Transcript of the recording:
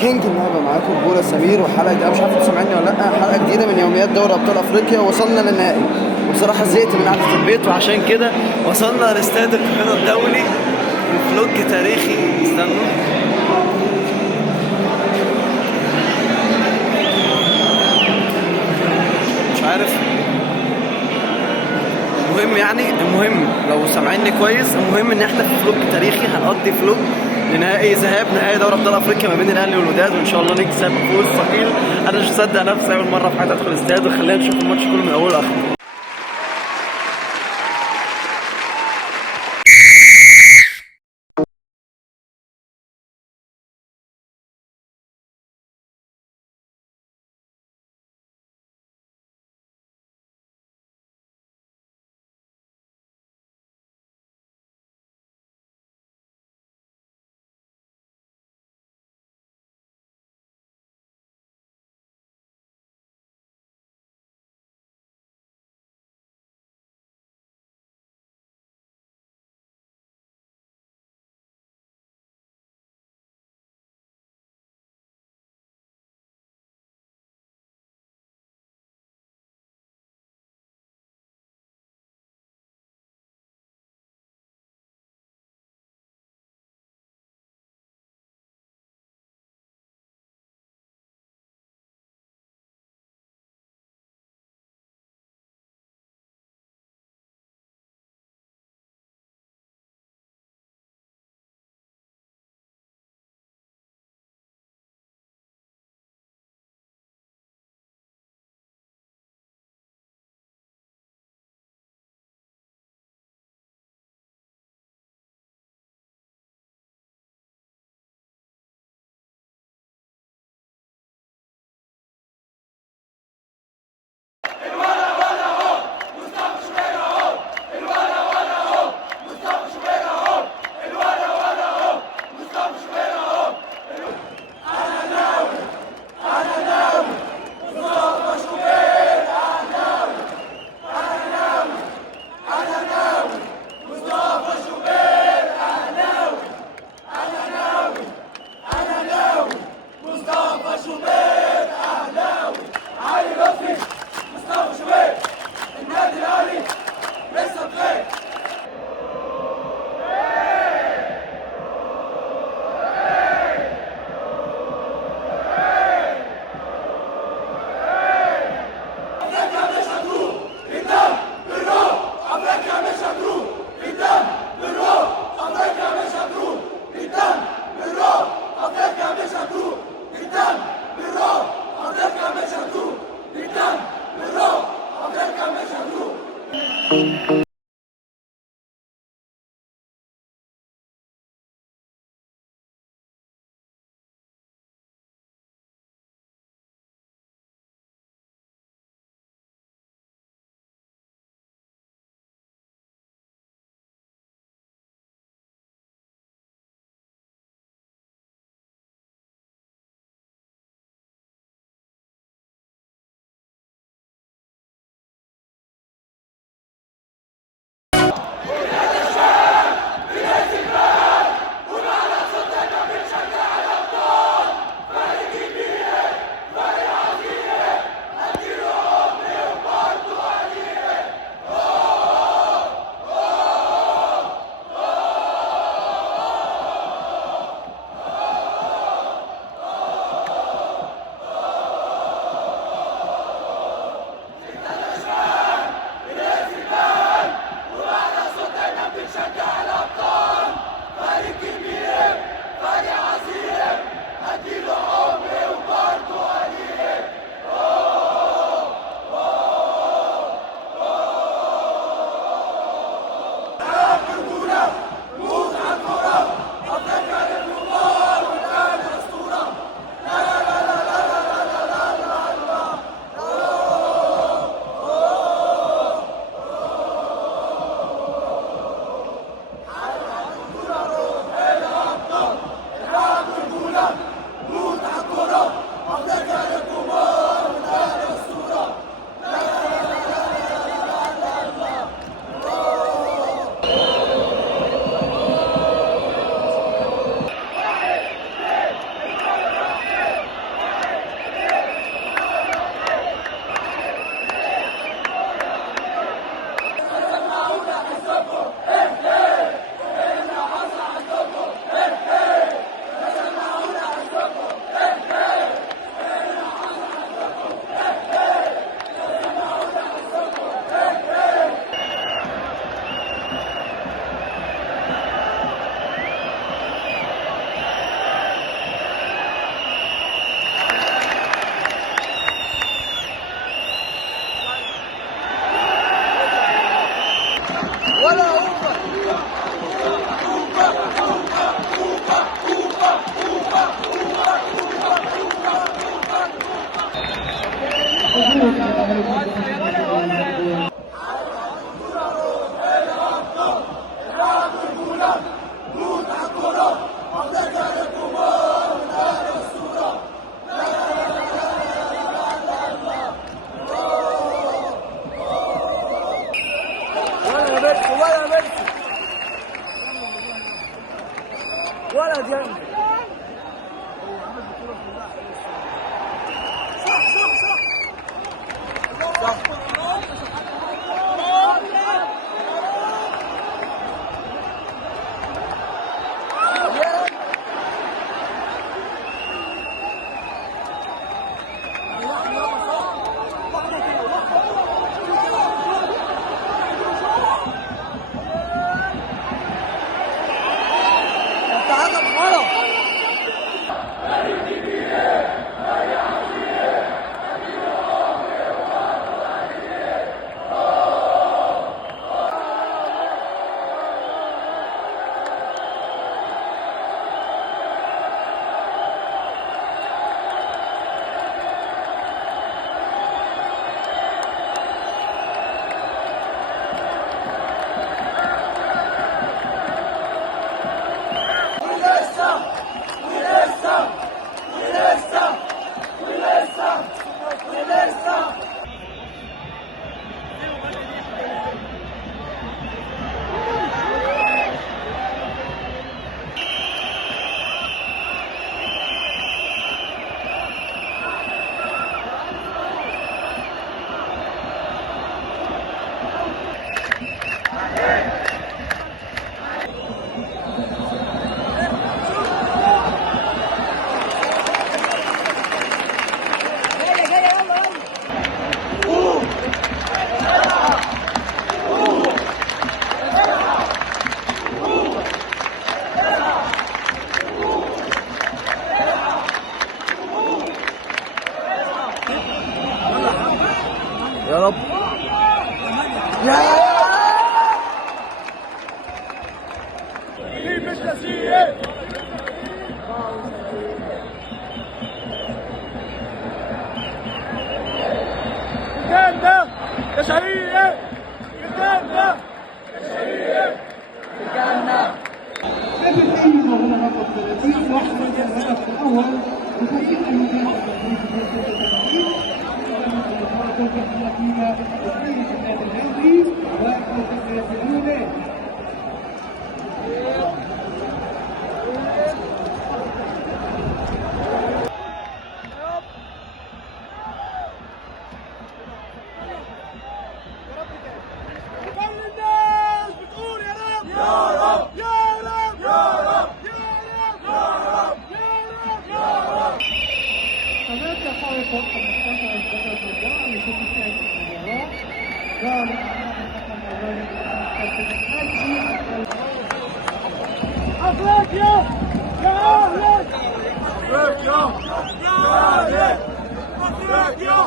كينج النهارده معاكم بولا سمير وحلقه مش عارف انتوا سامعيني ولا لا. حلقه جديده من يوميات دوري ابطال افريقيا. وصلنا للنهائي وبصراحه زهقت من قعده البيت، وعشان كده وصلنا لاستاد القاهره الدولي وفلوج تاريخي. استنوا، مش عارف. المهم لو سامعيني كويس، المهم ان احنا في فلوج تاريخي. هنقضي فلوج لنهائي ذهاب نهائي دوري ابطال افريقيا ما بين الاهلي والوداد، وان شاء الله نكسب فوز ثقيل. انا مش مصدق نفسي، اول مره في حياتي ادخل استاد. وخلينا نشوف الماتش كله من اوله لاخره. يا رب يا قدامنا يا شهيد، قدامنا يا شهيد، قدامنا. هدف أيضا هنا رقم 30 واحمد الهدف الأول وفريق المنتخب الهندي والكونفدرالية. هناك خارق المنتخب الجزائري لشوف الثاني في المباراة. ذلك أفريقيا يا أهلك، أفريقيا يا أهلك، أفريقيا